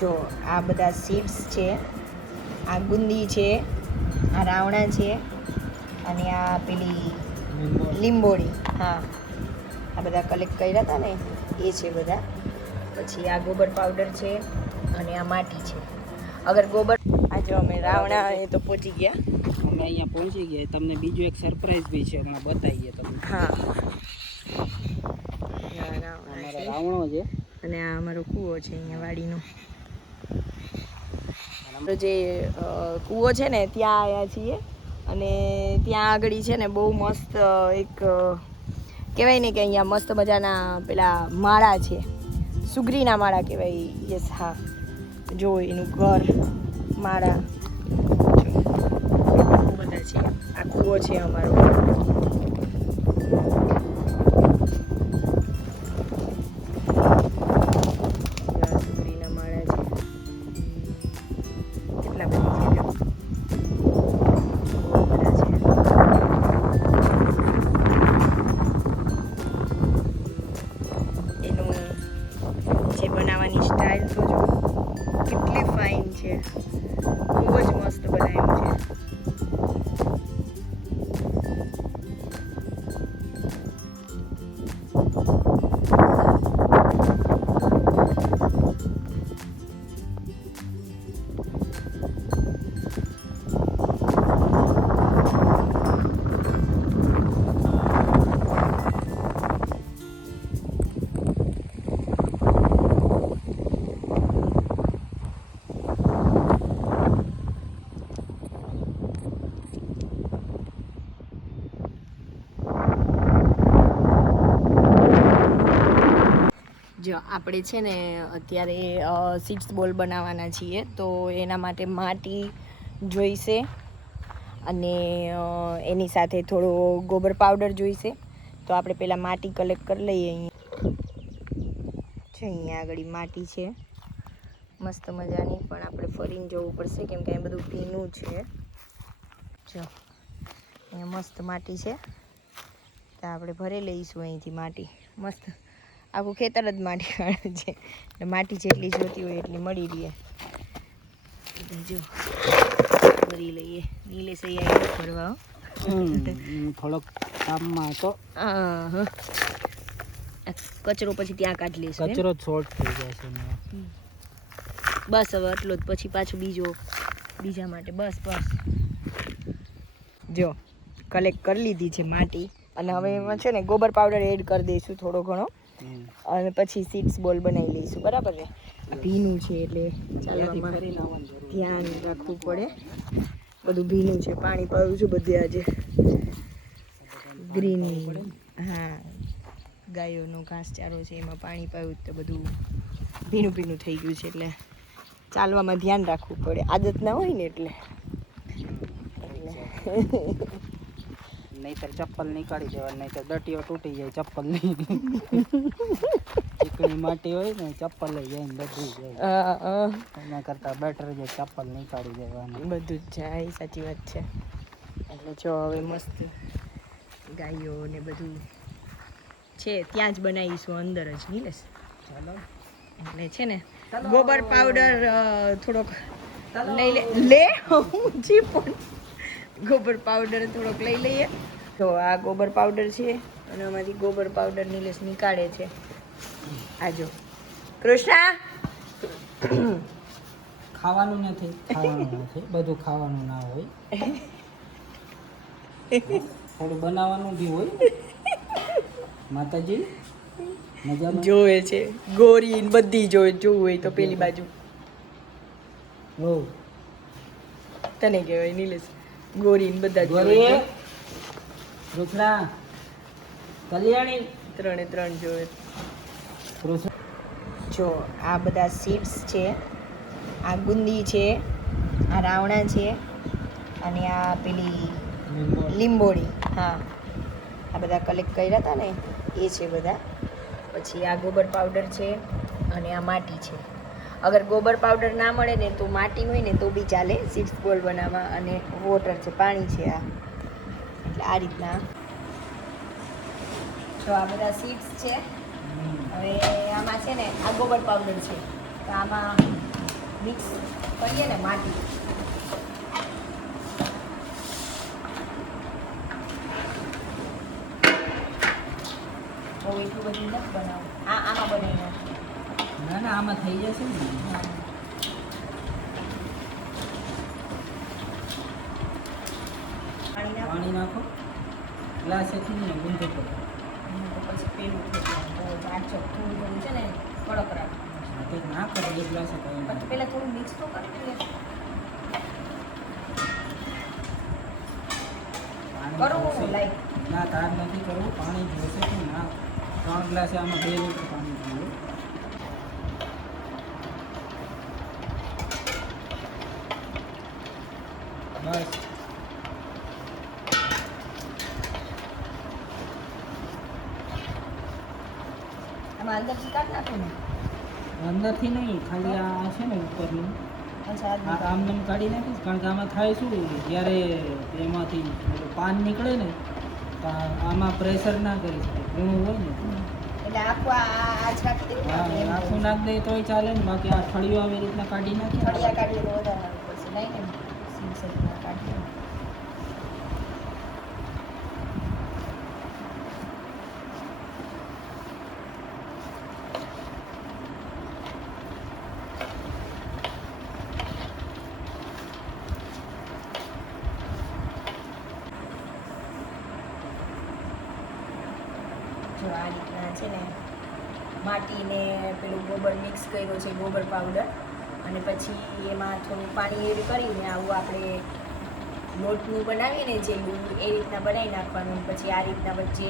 જો આ બધા સીડ્સ છે, આ ગુંદી છે, આ રાવણા છે અને આ પેલી લીંબોળી. હા, આ બધા કલેક્ટ કર્યા હતા ને એ છે બધા. પછી આ ગોબર પાવડર છે અને આ માટી છે. અગર ગોબર આ જો અમે રાવણા એ તો પહોંચી ગયા, અમે અહીંયા પહોંચી ગયા. તમને બીજું એક સરપ્રાઈઝ બી છે, હમણાં બતાવીએ તમને. હા, અમારો રાવણો છે અને આ અમારો કૂવો છે અહીંયા વાડીનો. જે કૂવો છે ને ત્યાં આવ્યા છીએ અને ત્યાં આગળ છે ને બહુ મસ્ત એક કહેવાય ને કે અહીંયા મસ્ત મજાના પેલા માળા છે, સુગરીના માળા કહેવાય. યસ, હા, જો એનું ઘર માળા બધા છે. આ કૂવો છે અમારો. બનાવવાની સ્ટાઇલ તો જો કેટલી ફાઇન છે, બહુ જ મસ્ત બનાવ્યું છે. જો આપણે છે ને અત્યારે સીડ્સ બોલ બનાવવાના છીએ, તો એના માટે માટી જોઈશે અને એની સાથે થોડો ગોબર પાવડર જોઈશે. તો આપણે પહેલાં માટી કલેક્ટ કરી લઈએ. અહીંયા આગળ માટી છે મસ્ત મજાની, પણ આપણે ફરીને જવું પડશે કેમ કે અહીં બધું ભીનું છે. જો અહીંયા મસ્ત માટી છે, તો આપણે ભરી લઈશું અહીંથી માટી. મસ્ત આખું ખેતર જ માટી વાળું છે, એટલે માટી જેટલી જોતી હોય એટલી મળી રહે. જો ભરી લઈએ. નીલેશ અહીંયા ભરવા થોડોક કામમાં હતો, કચરો પછી ત્યાં કાઢી લઈશું. કચરો શોર્ટ થઈ જાય છે. બસ હવે એટલો જ, પછી પાછું બીજા માટે. બસ જો કલેક્ટ કરી લીધી છે માટી, અને હવે એમાં છે ને ગોબર પાવડર એડ કરી દઈશું થોડો ઘણો, અને પછી સીડ્સ બોલ બનાવી લઈશું. બરાબર ને? ભીનું છે એટલે ચાલવામાં ધ્યાન રાખવું પડે. બધું ભીનું છે, પાણી પાવું છું બધે આજે. ગ્રીન, હા, ગાયોનો ઘાસચારો છે એમાં પાણી પાયું તો બધું ભીનું થઈ ગયું છે, એટલે ચાલવામાં ધ્યાન રાખવું પડે. આદત ના હોય ને એટલે નહીતર ચપ્પલ નીકાળી દેવા, નહીતર દટીઓ તૂટી જાય ચપ્પલની. ચીકણી માટી હોય ને ચપ્પલ લઈ જાય ને બધું જાય. એના કરતાં બેટર છે ચપ્પલ નીકાળી દેવાનું. બધું જ જાય, સાચી વાત છે. એટલે જો હવે મસ્ત ગાયો ને બધું છે ત્યાં જ બનાવીશું, અંદર જ. નીલેશ ચાલો, એટલે છે ને ગોબર પાવડર થોડોક લઈ લે ઊંચી પણ ગોબર પાવડર થોડોક લઈ લઈએ. તો આ ગોબર પાવડર છે અને આમાંથી ગોબર પાવડર નીલેશ નીકાળે છે. આ જો કૃષ્ણા, ખાવાનું નથી, બધું ખાવાનું ના હોય, થોડું બનાવવાનું બી હોય. માતાજી મજામાં જોવે છે, ગોરી બધી જોવું હોય તો પેલી બાજુ તને કહેવાય નીલેશ, ગોરી બધા જોવે. રૂખડા કલ્યાણી ત્રણ જોવે. જો આ બધા સીડ્સ છે, આ ગુંદી છે, આ રાવણા છે અને આ પેલી લીંબોળી. હા, આ બધા કલેક્ટ કર્યા હતા ને એ છે બધા. પછી આ ગોબર પાવડર છે અને આ માટી છે. અગર ગોબર પાવડર ના મળે ને તો માટી હોય ને તો બી ચાલે સીડ્સ બોલ બનાવવા. અને વોટર છે, પાણી છે આ. એટલે આ રીતના તો આ બધા સીડ્સ છે. હવે આમાં છે ને આ ગોબર પાવડર છે, તો આમાં મિક્સ કરીએ ને માટી. બહુ એટલું બધું નથી બનાવું. આમાં બનાવી નાખું. ના ના, આમાં થઈ જશે ને. પાણી નાખો ગ્લાસેથી ને ગુંદો કરો. તો પછી પેલું થઈ જાય. બહુ આચો થોડું થોડું છે ને કડક રાખવું. તો ના કરો એક ગ્લાસે પાણી પછી પહેલાં થોડું મિક્સ તો કરી દઈએ. કરવું લાઈક ના, તાર નથી કરવું. પાણી જોશે કે ના. 3 ગ્લાસે આમાં 2 લીટર પાણી જોઈએ. બસ. આમાં અંદરથી કાઢી નાખું ને. અંદરથી નહીં, ખાલી આ છે ને ઉપરનું અચ્છા આમ કાઢી નાખીશ. કારણ કે આમાં થાય શું, જ્યારે એમાંથી પાન નીકળે ને તો આમાં પ્રેશર ના કરી શકે, ઘણું હોય ને. એટલે આખું આ જ કાઢી દઈએ. હા, આખું નાખ દે તોય ચાલે ને. બાકી આ થળીઓ આવી રીતના કાઢી નાખીએ. થળિયા કાઢીએ તો વધારે સારું પડશે. નહીં ને સીસના કાઢીએ. જો આ રીતના છે ને માટીને પેલું ગોબર મિક્સ કર્યો છે, ગોબર પાવડર, અને પછી એમાં થોડું પાણી એડ કરીને આવું આપણે લોટનું બનાવીએ ને જેવું એ રીતના બનાવી નાખવાનું. પછી આ રીતના વચ્ચે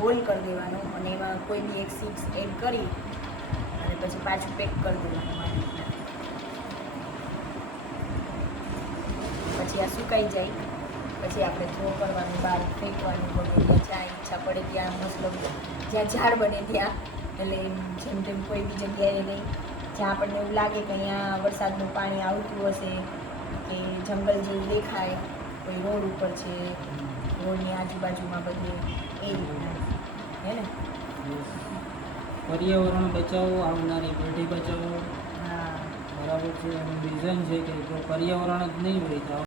હોલ કરી દેવાનું અને એમાં કોઈ બી એક સીડ્સ એડ કરી અને પછી પાછું પેક કરી દેવાનું આ રીતના. પછી આ સુકાઈ જાય પછી આપણે થ્રો કરવાનું, બહાર ફેંકવાનું, ગમે ત્યાં જ્યાં ઈચ્છા પડે ત્યાં, મતલબ જ્યાં ઝાડ બને ત્યાં. એટલે જેમ તેમ કોઈ બી જગ્યાએ નહીં, જ્યાં આપણને એવું લાગે કે અહીંયા વરસાદનું પાણી આવતું હશે કે જંગલ જેવું દેખાય, કોઈ રોડ ઉપર છે, રોડની આજુબાજુમાં બધે, એ રીતના હે ને. પર્યાવરણ બચાવો, આવનારી પેઢી બચાવો. હા બરાબર છે. એનું રીઝન છે કે જો પર્યાવરણ જ નહીં હોય તો